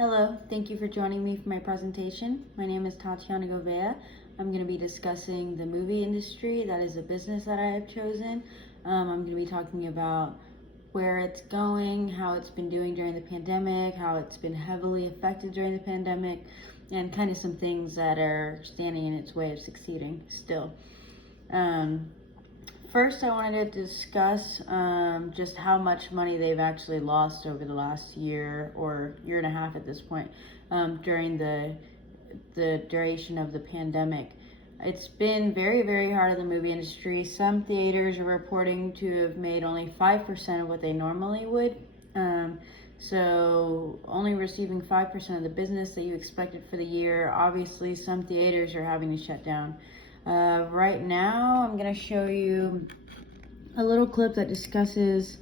Hello, thank you for joining me for my presentation. My name is Tatiana Govea. I'm going to be discussing the movie industry. That is a business that I have chosen. I'm going to be talking about where it's going, how it's been doing during the pandemic, how it's been heavily affected during the pandemic, and kind of some things that are standing in its way of succeeding still. First, I wanted to discuss just how much money they've actually lost over the last year or year and a half at this point during the duration of the pandemic. It's been very, very hard on the movie industry. Some theaters are reporting to have made only 5% of what they normally would. So only receiving 5% of the business that you expected for the year. Obviously, some theaters are having to shut down. Right now, I'm going to show you a little clip that discusses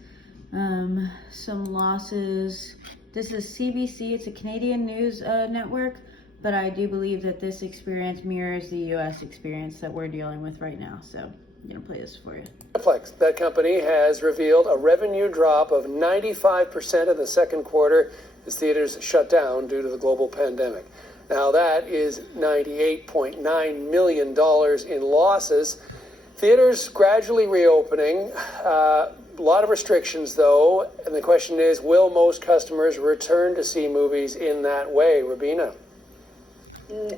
some losses. This is CBC. It's a Canadian news network, but I do believe that this experience mirrors the U.S. experience that we're dealing with right now. So I'm going to play this for you. Netflix, that company, has revealed a revenue drop of 95% in the second quarter as theaters shut down due to the global pandemic. Now that is $98.9 million in losses. Theaters gradually reopening. A lot of restrictions, though. And the question is, will most customers return to see movies in that way? Rubina?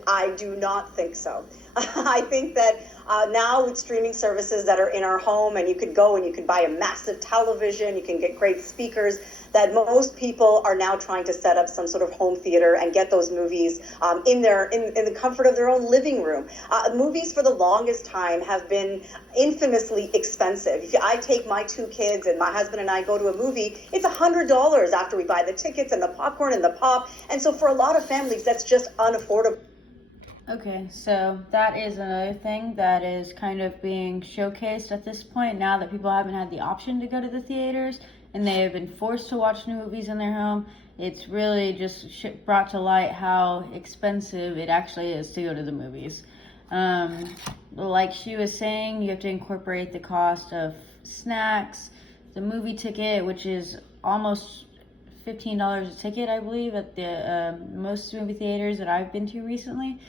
I do not think so. I think that now with streaming services that are in our home, and you could go and you could buy a massive television, you can get great speakers, that most people are now trying to set up some sort of home theater and get those movies in the comfort of their own living room. Movies for the longest time have been infamously expensive. If I take my two kids and my husband and I go to a movie, it's $100 after we buy the tickets and the popcorn and the pop. And so for a lot of families, that's just unaffordable. Okay, so that is another thing that is kind of being showcased at this point now that people haven't had the option to go to the theaters and they have been forced to watch new movies in their home. It's really just brought to light how expensive it actually is to go to the movies. Like she was saying, you have to incorporate the cost of snacks, the movie ticket, which is almost $15 a ticket, I believe, at the most movie theaters that I've been to recently.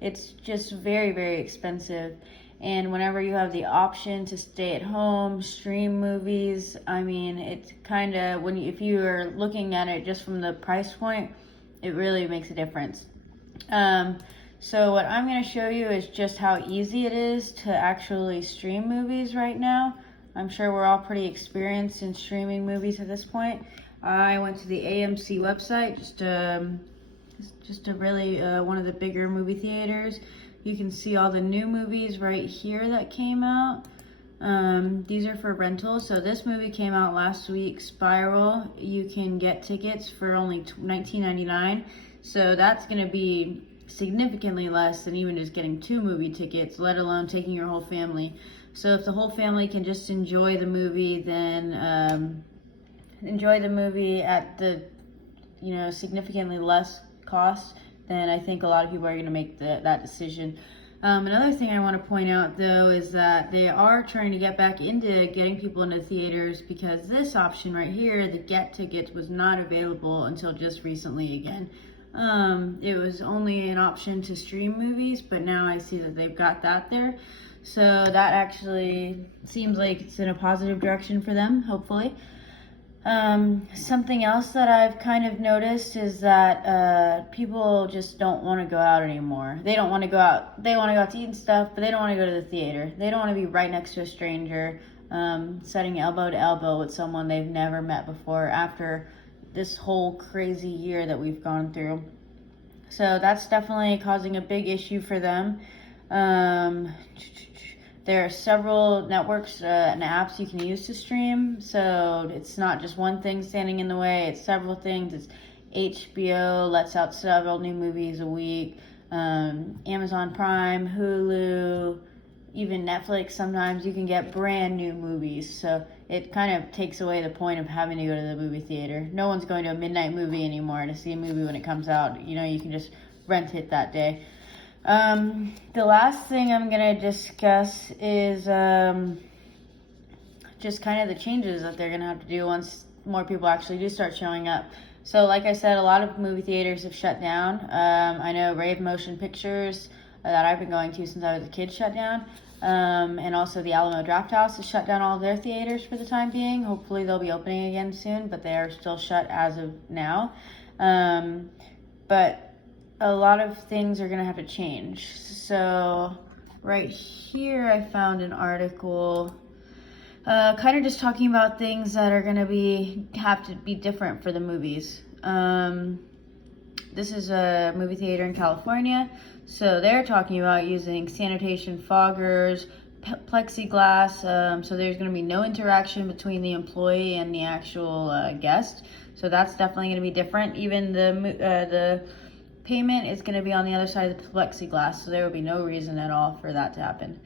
It's just very, very expensive. And whenever you have the option to stay at home, stream movies, I mean, it's kind of, if you are looking at it just from the price point, it really makes a difference. So what I'm going to show you is just how easy it is to actually stream movies right now. I'm sure we're all pretty experienced in streaming movies at this point. I went to the AMC website, just a really one of the bigger movie theaters. You can see all the new movies right here that came out. These are for rental. So this movie came out last week, Spiral. You can get tickets for only $19.99. So that's going to be significantly less than even just getting 2 movie tickets, let alone taking your whole family. So if the whole family can just enjoy the movie, then enjoy the movie at the significantly less cost, then I think a lot of people are going to make that decision. Another thing I want to point out, though, is that they are trying to get back into getting people into theaters, because this option right here, the get tickets, was not available until just recently again. It was only an option to stream movies, but now I see that they've got that there. So that actually seems like it's in a positive direction for them, hopefully. Something else that I've kind of noticed is that people just don't want to go out anymore. They don't want to go out. They want to go out to eat and stuff, but they don't want to go to the theater. They don't want to be right next to a stranger, sitting elbow to elbow with someone they've never met before after this whole crazy year that we've gone through. So that's definitely causing a big issue for them. There are several networks and apps you can use to stream, so it's not just one thing standing in the way, it's several things. It's HBO lets out several new movies a week, Amazon Prime, Hulu, even Netflix. Sometimes you can get brand new movies, so it kind of takes away the point of having to go to the movie theater. No one's going to a midnight movie anymore to see a movie when it comes out. You can just rent it that day. The last thing I'm going to discuss is just kind of the changes that they're going to have to do once more people actually do start showing up. So, like I said, a lot of movie theaters have shut down. I know Rave Motion Pictures that I've been going to since I was a kid shut down. And also the Alamo Drafthouse has shut down all of their theaters for the time being. Hopefully they'll be opening again soon, but they are still shut as of now. But a lot of things are going to have to change. So right here I found an article kind of just talking about things that are going to have to be different for the movies. This is a movie theater in California. So they're talking about using sanitation foggers, plexiglass, so there's going to be no interaction between the employee and the actual guest. So that's definitely going to be different. Even the payment is going to be on the other side of the plexiglass, so there will be no reason at all for that to happen.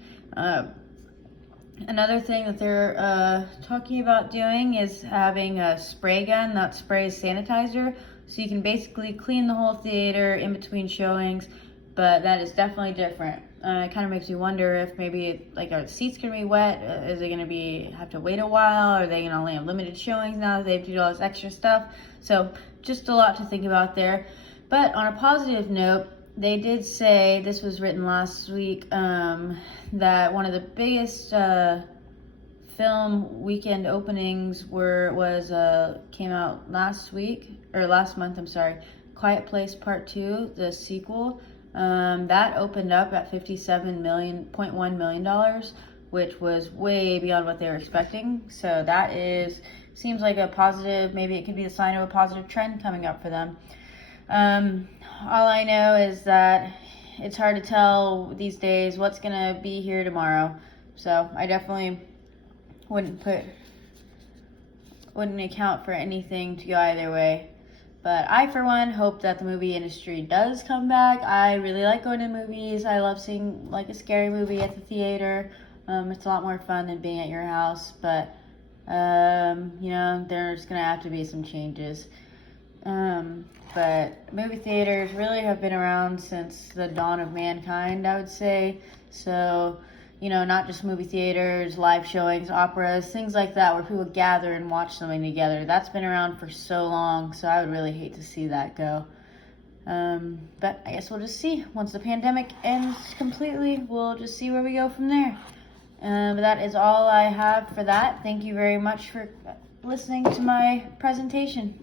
Another thing that they're talking about doing is having a spray gun that sprays sanitizer, so you can basically clean the whole theater in between showings. But that is definitely different. It kind of makes you wonder if maybe, like, are the seats going to be wet? Is it going to have to wait a while? Are they going to only have limited showings now that they have to do all this extra stuff? So just a lot to think about there. But on a positive note, they did say, this was written last week, that one of the biggest film weekend openings came out last month, Quiet Place Part 2, the sequel. That opened up at $57.1 million, which was way beyond what they were expecting. So that seems like a positive. Maybe it could be a sign of a positive trend coming up for them. All I know is that it's hard to tell these days what's gonna be here tomorrow. So I definitely wouldn't account for anything to go either way. But I, for one, hope that the movie industry does come back. I really like going to movies. I love seeing, like, a scary movie at the theater. It's a lot more fun than being at your house. But, there's going to have to be some changes. But movie theaters really have been around since the dawn of mankind, I would say. So, not just movie theaters, live showings, operas, things like that where people gather and watch something together. That's been around for so long, so I would really hate to see that go. But I guess we'll just see. Once the pandemic ends completely, we'll just see where we go from there. But that is all I have for that. Thank you very much for listening to my presentation.